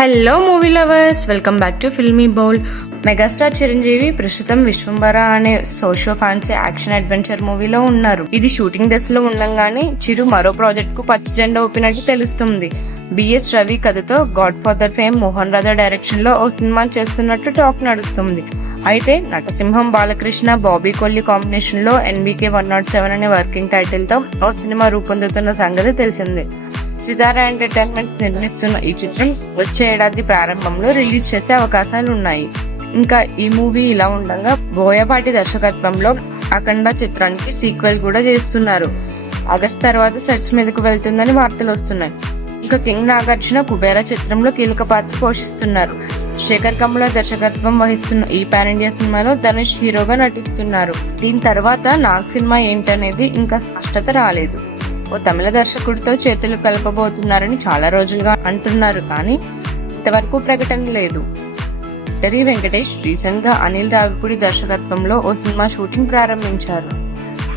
Hello movie lovers, welcome back to filmy bowl. Megastar Chiranjeevi ప్రస్తుతం విశ్వంబర అనే socio fancy action adventure మూవీలో ఉన్నారు. ఇది షూటింగ్ దశలో ఉండగానే చిరు మరో ప్రాజెక్ట్ కు పచ్చి జెండా ఊపినట్టు తెలుస్తుంది. బిఎస్ రవి కథతో గాడ్ ఫాదర్ ఫేమ్ మోహన్ రాజా డైరెక్షన్ లో ఓ సినిమా చేస్తున్నట్టు టాక్ నడుస్తుంది. అయితే నటసింహం బాలకృష్ణ, బాబీ కొల్లి కాంబినేషన్ లో NBK 107 అనే వర్కింగ్ టైటిల్ తో ఓ సినిమా రూపొందుతున్న సంగతి తెలిసిందే. సితారా ఎంటర్టైన్మెంట్స్ నిర్మిస్తున్న ఈ చిత్రం వచ్చే ఏడాది ప్రారంభంలో రిలీజ్ చేసే అవకాశాలు ఉన్నాయి. ఇంకా ఈ మూవీ ఇలా ఉండగా బోయపాటి దర్శకత్వంలో అఖండ చిత్రానికి సీక్వెల్ కూడా చేస్తున్నారు. ఆగస్ట్ తర్వాత సెట్స్ మీదకు వెళ్తుందని వార్తలు వస్తున్నాయి. ఇంకా కింగ్ నాగార్జున కుబేర చిత్రంలో కీలక పాత్ర పోషిస్తున్నారు. శేఖర్ కమ్ముల దర్శకత్వం వహిస్తున్న ఈ పాన్ ఇండియా సినిమాలో ధనుష్ హీరోగా నటిస్తున్నారు. దీని తర్వాత నాగ్ సినిమా ఏంటనేది ఇంకా స్పష్టత రాలేదు. ఓ తమిళ దర్శకుడితో చేతులు కలపబోతున్నారని చాలా రోజులుగా అంటున్నారు, కానీ ఇంతవరకు ప్రకటన లేదు. తెరి వెంకటేష్ రీసెంట్ గా అనిల్ రావిపూడి దర్శకత్వంలో ఓ సినిమా షూటింగ్ ప్రారంభించారు.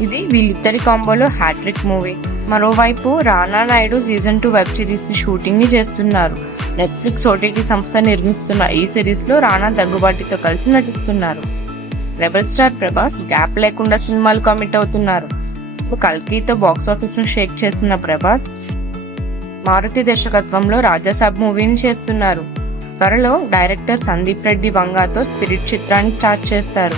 ఇది వీళ్ళిద్దరి కాంబోలో హ్యాట్రిక్ మూవీ. మరోవైపు రానా Naidu season 2 web series shooting ని చేస్తున్నారు. నెట్ఫ్లిక్స్ OTT సంస్థ నిర్మిస్తున్న ఈ సిరీస్ లో రానా దగ్గుబాటితో కలిసి నటిస్తున్నారు. రెబల్ స్టార్ ప్రభాస్ గ్యాప్ లేకుండా సినిమాలు కమిట్ అవుతున్నారు. కల్కితో బాక్స్ ఆఫీస్ ను షేక్ చేస్తున్న ప్రభాస్ మారుతి దర్శకత్వంలో రాజాసాబ్ మూవీని చేస్తున్నారు. త్వరలో డైరెక్టర్ సందీప్ రెడ్డి వంగాతో స్పిరిట్ చిత్రాన్ని స్టార్ట్ చేస్తారు.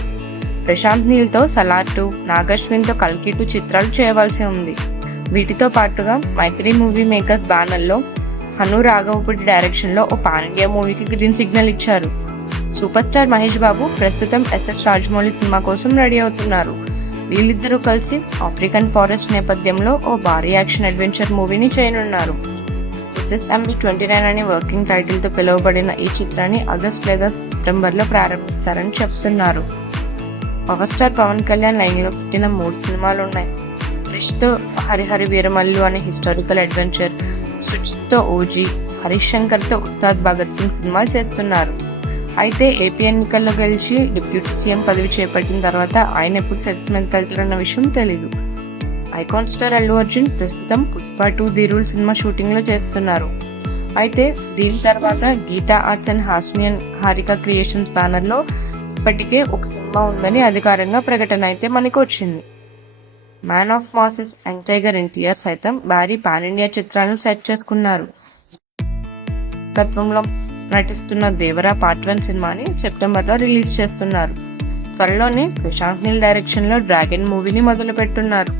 ప్రశాంత్ నీల్ తో సలార్ 2, నాగశ్విన్ తో కల్కి 2 చిత్రాలు చేయవలసి ఉంది. వీటితో పాటుగా మైత్రి మూవీ మేకర్స్ బ్యానర్ లో హను రాఘవపూడి డైరెక్షన్ లో ఓ పాన్ ఇండియా మూవీకి గ్రీన్ సిగ్నల్ ఇచ్చారు. సూపర్ స్టార్ మహేష్ బాబు ప్రస్తుతం SS రాజమౌళి సినిమా కోసం రెడీ అవుతున్నారు. వీళ్ళిద్దరూ కలిసి ఆఫ్రికన్ ఫారెస్ట్ నేపథ్యంలో ఓ భారీ యాక్షన్ అడ్వెంచర్ మూవీని చేయనున్నారు. SSMB29 అనే వర్కింగ్ టైటిల్ తో పిలువబడిన ఈ చిత్రాన్ని ఆగస్ట్ లేదా సెప్టెంబర్ లో ప్రారంభిస్తారని చెప్తున్నారు. Power star Pawan Kalyan line లో పుట్టిన 3 సినిమాలు ఉన్నాయి. క్రిష్ తో హరిహరి వీరమల్లు అనే హిస్టారికల్ అడ్వెంచర్, సుజిత్ తో OG, హరీష్ శంకర్ తో ఉస్తాద్ భగత్ సింగ్ సినిమాలు చేస్తున్నారు. అయితే ఏపీ ఎన్నికల్లో గెలిచి డిప్యూటీ సీఎం పదవి చేపట్టిన తర్వాత ఆయన ఎప్పుడు సెట్స్ మీదకి వెళ్తారన్న విషయం తెలీదు. ఐకాన్ స్టార్ అల్లు అర్జున్ ప్రస్తుతం పుష్ప 2 ది రూల్ సినిమా షూటింగ్ లో చేస్తున్నారు. అయితే దీని తర్వాత Geetha arts and Haasine Haarika creations banner లో ఇప్పటికే ఒక సినిమా ఉందని అధికారంగా ప్రకటన అయితే మనకు వచ్చింది. Man of masses young tiger NTR సైతం భారీ పాన్ ఇండియా చిత్రాలను సెట్ చేసుకున్నారు. తత్వంలో నటిస్తున్న దేవరా పార్ట్ 1 సినిమాని సెప్టెంబర్ లో రిలీజ్ చేస్తున్నారు. త్వరలోనే ప్రశాంత్ నీల్ డైరెక్షన్ లో డ్రాగన్ మూవీని మొదలు పెట్టున్నారు.